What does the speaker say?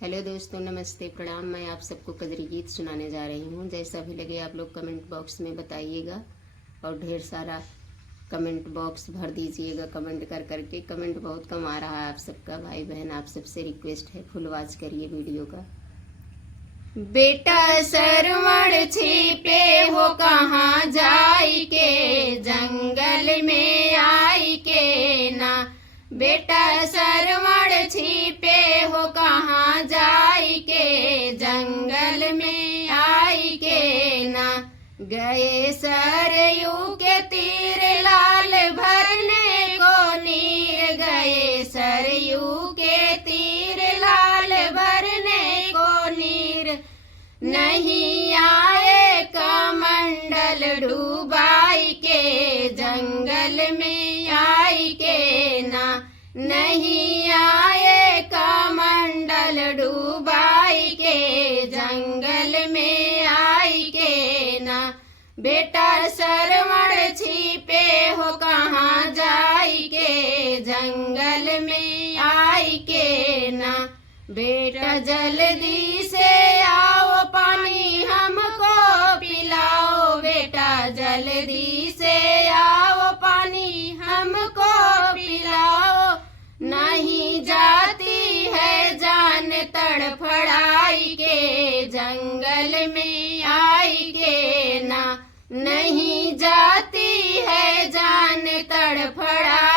Hello दोस्तों, नमस्ते, प्रणाम। मैं आप सबको कजरी गीत सुनाने जा रही हूँ। जैसा भी लगे आप लोग कमेंट बॉक्स में बताइएगा और ढेर सारा कमेंट बॉक्स भर दीजिएगा कमेंट कर करके। कमेंट बहुत कम आ रहा है आप सबका। भाई बहन आप सबसे रिक्वेस्ट है, फुल वॉच करिए वीडियो का। बेटा सरवण छिपे हो कहाँ जाई के, जंगल में आई के ना। बेटा सरवण छिपे हो कहाँ जाई के, जंगल में आई के ना। गए सरयू के तीर लाल भरने को नीर, गए सरयू के तीर लाल भरने को नीर। नहीं आए कमंडल डूबाई के, जंगल में आई के ना। नहीं आए कमंडल डूबाई के, जंगल में आई के ना। बेटा सरवण छिपे हो कहाँ जाई के, जंगल में आई के ना। बेटा जल्दी से आओ पानी हमको पिलाओ, बेटा जल्दी से आओ पानी हमको पिलाओ। नहीं जाती है जान तड़फड़ाई के, जंगल में आई के ना। नहीं जाती है जान तड़फड़ाई